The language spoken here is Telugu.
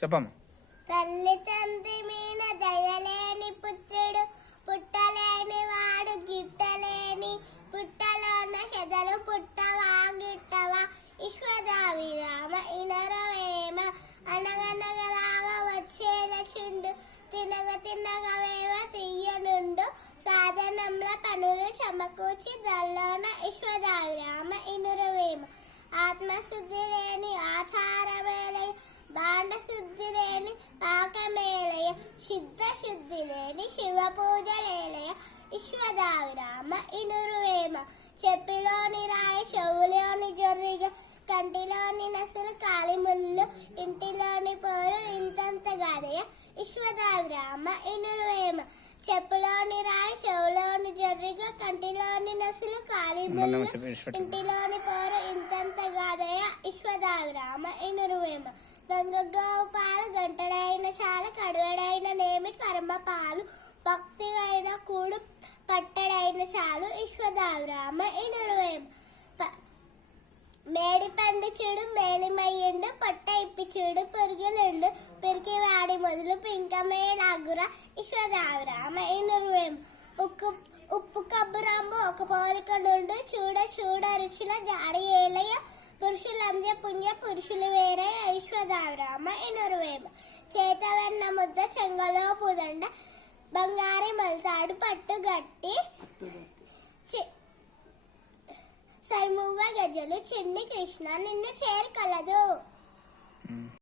చెప్పమ్మా. తల్లి తండ్రి మీద దయలేని పుత్రుడు, పుట్టలేని వాడు గిట్టలేని పుట్టలోన చెదలు పుట్టవా గిట్టవా. విశ్వదావిరామ ఇనరవేమ అనగనగరాగా వచ్చే లక్ష్యుండు, తినగ తిన్నగ వేమ తీయనుండు సాధనంల పనులు సమకూర్చి దల్లోన. విశ్వదావిరామ ఇనురవేమ ఆత్మశుద్ధి లేని ఆచారమేలయ, బాండ శుద్ధి లేని పాకమేలయ, సిద్ధ శుద్ధి లేని శివ పూజలేలయ. విశ్వదావిరామ ఇనురువేమ చెప్పిలోని రాయ చెవులోని జొర్రిగ, కంటిలోని నసులు కాలిముళ్ళు, ఇంటిలోని పోరు ఇంతంత గాదయ. విశ్వదావిరామ ఇనురువేమ చెప్పులోని రాయి చెవులోని జొర్రిగ, కంటిలోని నసులు కాలిముళ్ళు, ఇంటిలోని పోరు ఇంతంత గాదయ. విశ్వదావిరామ ఇనురువేమ గంగగోవు పాలు గంటడైన చాల, కడువడైన నేమి కర్మ పాలు, భక్తి అయిన కూడు పట్టడైన చాలు. విశ్వదావిరామ ఇనురువేమ మేడి పండు చూడు మేలిమయ్యుండు, పొట్ట ఇప్పి చూడు పురుగులుండు, పిరికి వాడి మొదలు పింకమేలాగురా. విశ్వదావిరామ ఇనురువేమ ఉప్పు కబ్బురాంబు ఒక పోలిక నుండు, చూడ చూడ రుచుల జాడి ఏలయ, పురుషులంజ పుణ్య పురుషులు వేరే. విశ్వదావిరామ ఇనురువేమ చేత వెన్న ముద్ద చెంగలో పుదండ, బంగారి మల్తాడు పట్టు గట్టి, సరిమువ్వ గజలు చిండి కృష్ణ నిన్ను చేరుకలదు.